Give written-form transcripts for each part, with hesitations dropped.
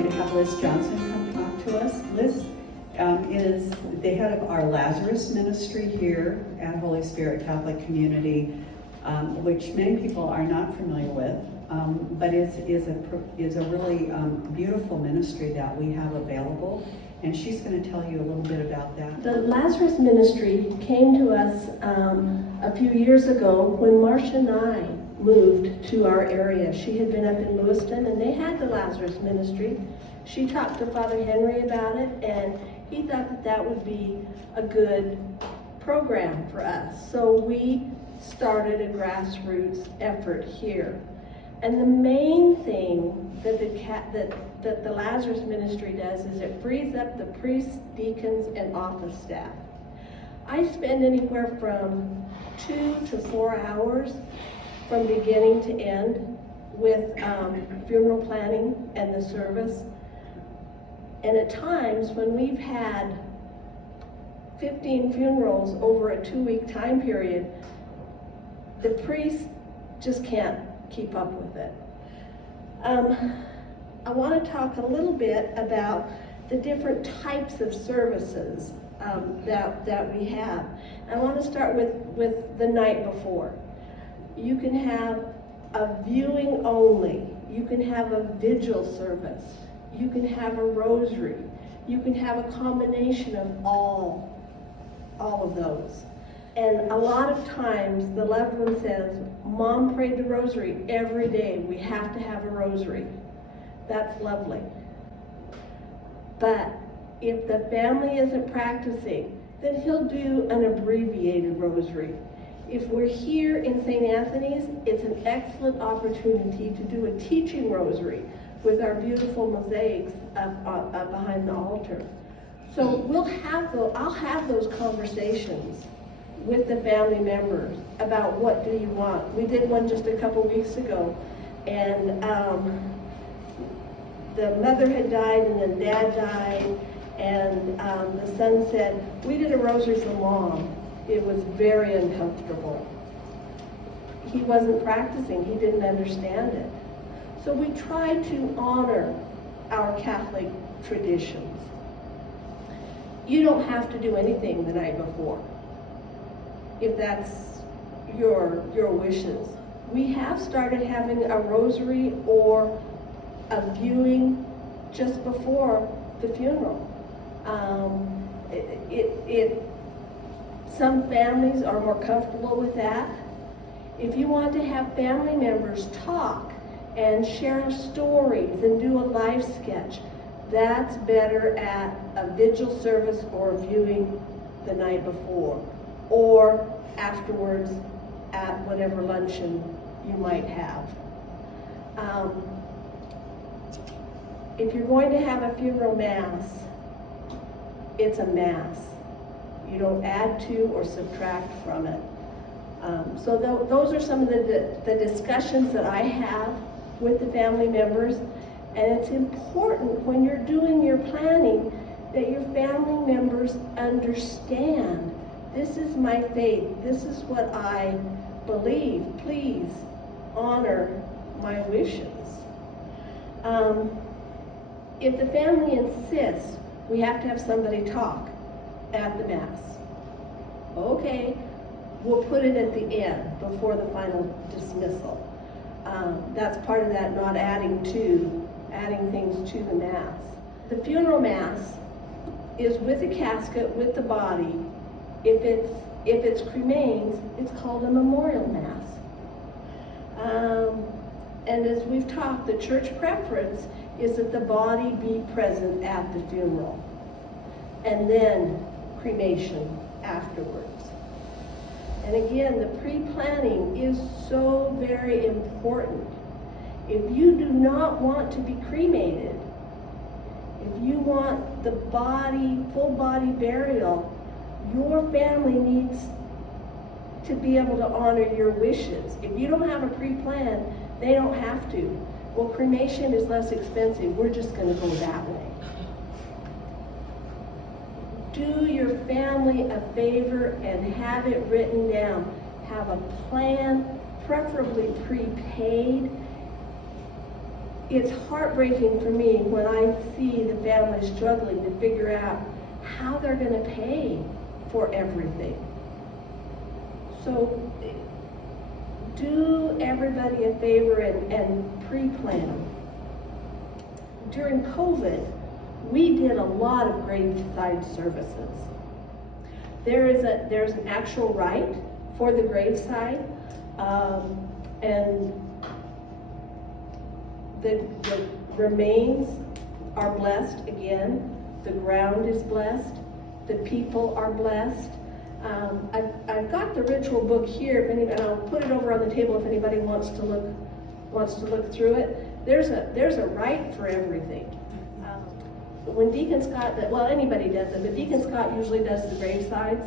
going to have Liz Johnson come talk to us. Liz is the head of our Lazarus Ministry here at Holy Spirit Catholic Community, which many people are not familiar with, but is a really beautiful ministry that we have available. And she's going to tell you a little bit about that. The Lazarus Ministry came to us a few years ago when Marcia and I moved to our area. She had been up in Lewiston and they had the Lazarus Ministry. She talked to Father Henry about it and he thought that that would be a good program for us. So we started a grassroots effort here. And the main thing that the Lazarus Ministry does is it frees up the priests, deacons, and office staff. I spend anywhere from 2 to 4 hours from beginning to end with funeral planning and the service. And at times when we've had 15 funerals over a 2-week time period, the priests just can't keep up with it. I want to talk a little bit about the different types of services that we have. I want to start with the night before. You can have a viewing only. You can have a vigil service. You can have a rosary. You can have a combination of all of those. And a lot of times the loved one says, Mom prayed the rosary every day. We have to have a rosary. That's lovely. But if the family isn't practicing, then he'll do an abbreviated rosary. If we're here in St. Anthony's, it's an excellent opportunity to do a teaching rosary with our beautiful mosaics up behind the altar. So I'll have those conversations with the family members about what do you want. We did one just a couple weeks ago, and the mother had died and then dad died, and the son said, we did a rosary for Mom. It was very uncomfortable. He wasn't practicing, he didn't understand it. So we try to honor our Catholic traditions. You don't have to do anything the night before, if that's your wishes. We have started having a rosary or a viewing just before the funeral. Some families are more comfortable with that. If you want to have family members talk and share stories and do a life sketch, that's better at a vigil service or a viewing the night before, or afterwards at whatever luncheon you might have. If you're going to have a funeral mass, it's a mass. You don't add to or subtract from it. So those are some of the discussions that I have with the family members. And it's important when you're doing your planning that your family members understand, this is my faith, this is what I believe, please honor my wishes. If the family insists, we have to have somebody talk at the Mass. Okay, we'll put it at the end, before the final dismissal. That's part of that not adding things to the Mass. The funeral Mass is with a casket, with the body. If it's cremains, it's called a memorial Mass. And as we've talked, the church preference is that the body be present at the funeral, and then cremation afterwards. And again, the pre-planning is so very important. If you do not want to be cremated, if you want the body, full body burial, your family needs to be able to honor your wishes. If you don't have a pre-plan, they don't have to. Well, cremation is less expensive. We're just going to go that way. Do your family a favor and have it written down. Have a plan, preferably prepaid. it's heartbreaking for me when I see the families struggling to figure out how they're going to pay for everything. So do everybody a favor and pre-plan. During COVID, we did a lot of graveside services. There's an actual rite for the graveside, and the remains are blessed again. The ground is blessed. The people are blessed. I've got the ritual book here. If anybody, and I'll put it over on the table if anybody wants to look through it. There's a rite for everything. When Deacon Scott, well, anybody does it, but Deacon Scott usually does the gravesides.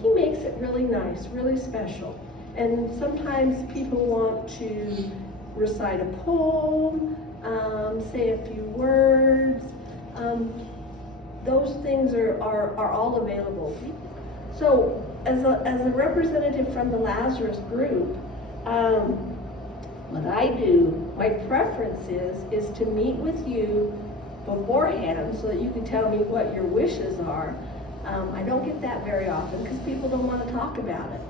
He makes it really nice, really special. And sometimes people want to recite a poem, say a few words. Those things are all available. So as a representative from the Lazarus group, what I do, my preference is to meet with you beforehand so that you can tell me what your wishes are. I don't get that very often because people don't want to talk about it.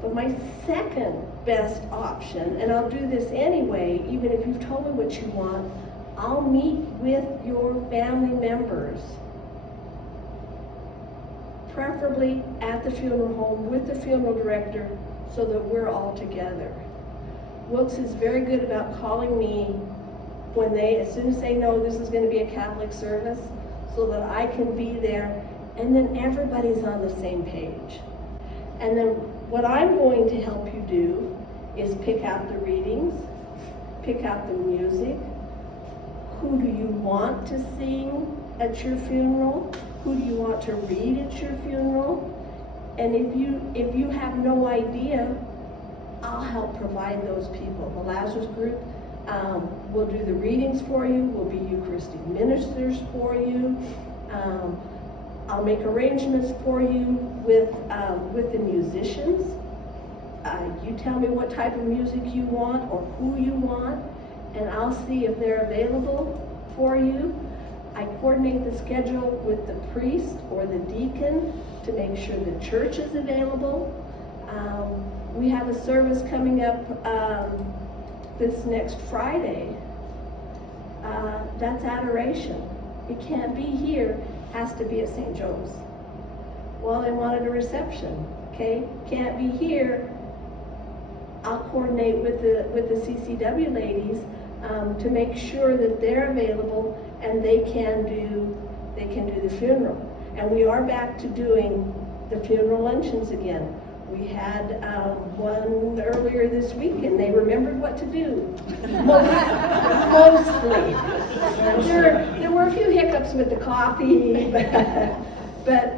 But my second best option, and I'll do this anyway, even if you've told me what you want, I'll meet with your family members, preferably at the funeral home with the funeral director so that we're all together. Wilkes is very good about calling me as soon as they know this is going to be a Catholic service, so that I can be there, and then everybody's on the same page. And then what I'm going to help you do is pick out the readings, pick out the music. Who do you want to sing at your funeral? Who do you want to read at your funeral? And if you have no idea, I'll help provide those people. The Lazarus group will do the readings for you. We'll be Eucharistic ministers for you. I'll make arrangements for you with the musicians. You tell me what type of music you want or who you want, and I'll see if they're available for you. I coordinate the schedule with the priest or the deacon to make sure the church is available. We have a service coming up this next Friday. That's adoration. It can't be here, has to be at St. Joe's. Well, they wanted a reception, okay? Can't be here. I'll coordinate with the CCW ladies to make sure that they're available and they can do the funeral. And we are back to doing the funeral luncheons again. We had one earlier this week, and they remembered what to do. Mostly. There were a few hiccups with the coffee, but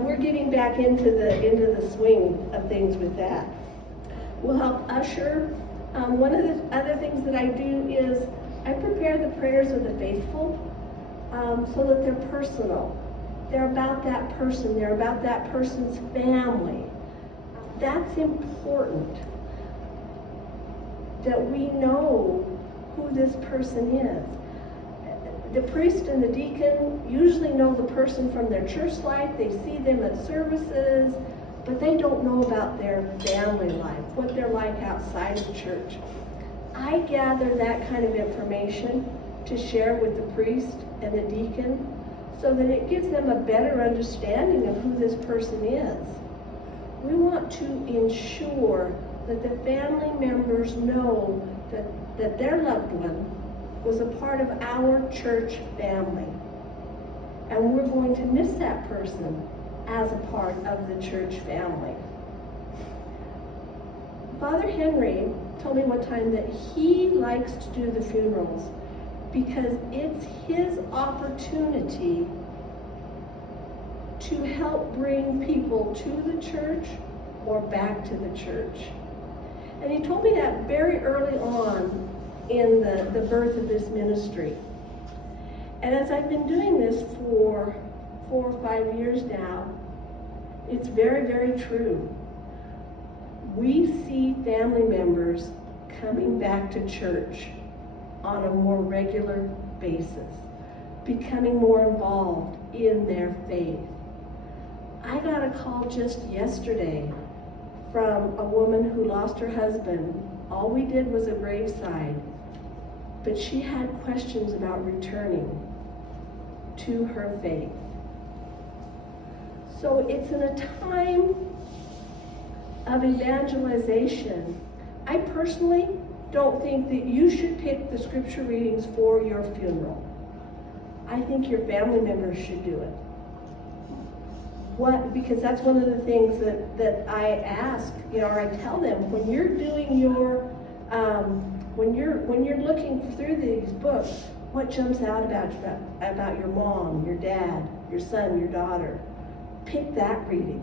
we're getting back into the swing of things with that. We'll help usher. One of the other things that I do is I prepare the prayers of the faithful so that they're personal. They're about that person. They're about that person's family. That's important, that we know who this person is. The priest and the deacon usually know the person from their church life. They see them at services, but they don't know about their family life, what they're like outside of church. I gather that kind of information to share with the priest and the deacon so that it gives them a better understanding of who this person is. We want to ensure that the family members know that their loved one was a part of our church family. And we're going to miss that person as a part of the church family. Father Henry told me one time that he likes to do the funerals because it's his opportunity to help bring people to the church or back to the church. And he told me that very early on in the birth of this ministry. And as I've been doing this for 4 or 5 years now, it's very, very true. We see family members coming back to church on a more regular basis, becoming more involved in their faith. I got a call just yesterday from a woman who lost her husband. All we did was a graveside, but she had questions about returning to her faith. So it's in a time of evangelization. I personally don't think that you should pick the scripture readings for your funeral. I think your family members should do it. Because that's one of the things that I ask, or I tell them, when you're doing your, when you're looking through these books, what jumps out about your mom, your dad, your son, your daughter? Pick that reading.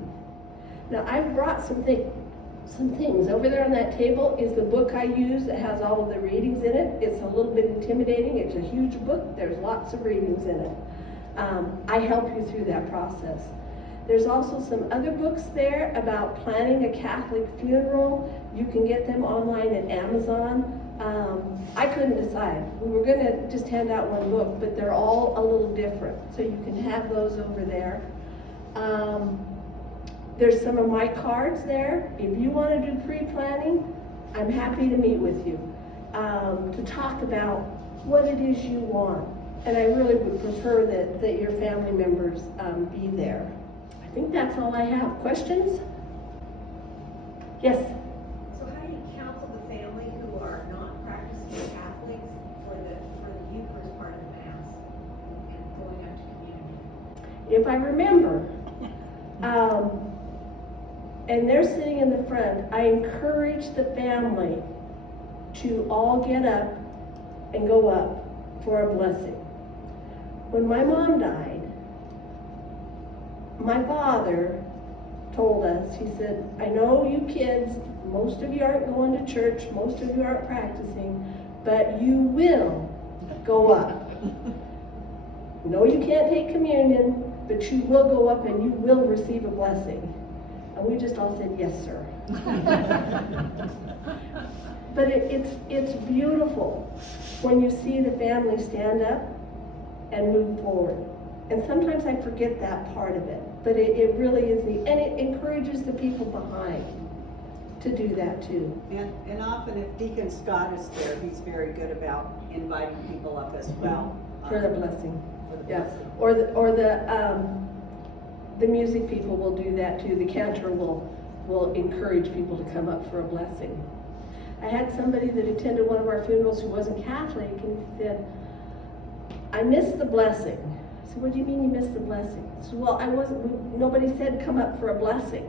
Now, I've brought some things. Over there on that table is the book I use that has all of the readings in it. It's a little bit intimidating. It's a huge book. There's lots of readings in it. I help you through that process. There's also some other books there about planning a Catholic funeral. You can get them online at Amazon. I couldn't decide. We were going to just hand out one book, but they're all a little different. So you can have those over there. There's some of my cards there. If you want to do pre-planning, I'm happy to meet with you to talk about what it is you want. And I really would prefer that your family members be there. I think that's all I have. Questions? Yes? So how do you counsel the family who are not practicing Catholics for the Eucharist part of the Mass and going out to community? If I remember, and they're sitting in the front, I encourage the family to all get up and go up for a blessing. When my mom died, my father told us, he said, I know you kids, most of you aren't going to church, most of you aren't practicing, but you will go up. No, you can't take communion, but you will go up and you will receive a blessing. And we just all said, yes, sir. But it's beautiful when you see the family stand up and move forward. And sometimes I forget that part of it, but it really is neat. And it encourages the people behind to do that too. And often if Deacon Scott is there, he's very good about inviting people up as well. For the blessing. For the Yeah. blessing. Or the music people will do that too. The cantor will encourage people to come up for a blessing. I had somebody that attended one of our funerals who wasn't Catholic, and he said, I missed the blessing. I said, what do you mean you missed the blessing? He said, well, nobody said come up for a blessing.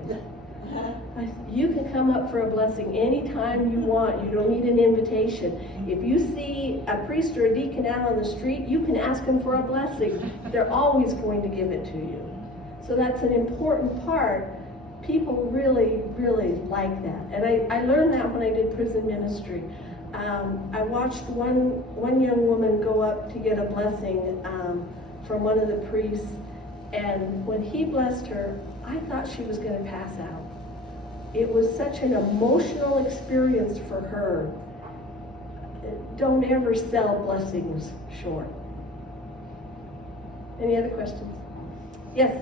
I said, you can come up for a blessing anytime you want. You don't need an invitation. If you see a priest or a deacon out on the street, you can ask them for a blessing. They're always going to give it to you. So that's an important part. People really, really like that. And I learned that when I did prison ministry. I watched one young woman go up to get a blessing from one of the priests, and when he blessed her, I thought she was going to pass out. It was such an emotional experience for her. Don't ever sell blessings short. Any other questions? Yes?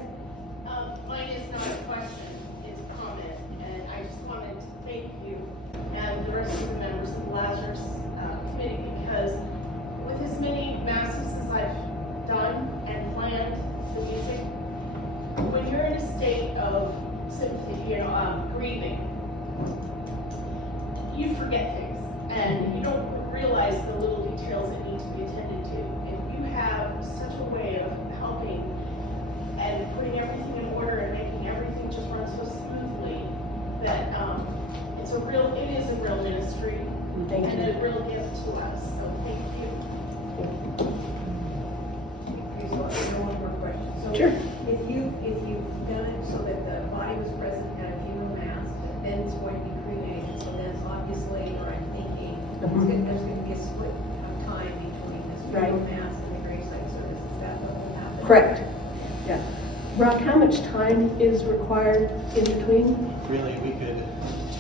Mine is not a question, it's a comment, and I just wanted to thank you and the rest of the members of the Lazarus Committee, because with as many masses as I've done and planned the music, when you're in a state of sympathy, grieving, you forget things, and you don't realize the little details that need to be attended to. If you have such a way of helping and putting everything in order and making everything just run so smoothly, that it is a real ministry and a real gift to us. So thank you. Okay, so I have one more question. So Sure. If you've done it so that the body was present at a funeral mass, but then it's going to be cremated, so then it's obviously, or I'm thinking, there's going to be a split of time between this funeral Right. mass and the graveside service. Is that what will happen? Correct. Yeah. Rob, how much time is required in between? Really, we could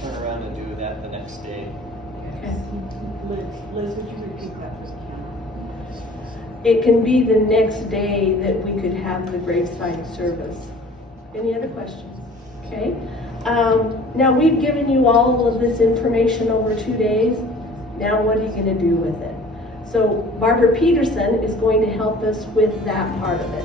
turn around and do that the next day. Liz, would you repeat that for the camera? It can be the next day that we could have the graveside service. Any other questions? Okay. Now we've given you all of this information over 2 days. Now what are you going to do with it? So Barbara Peterson is going to help us with that part of it.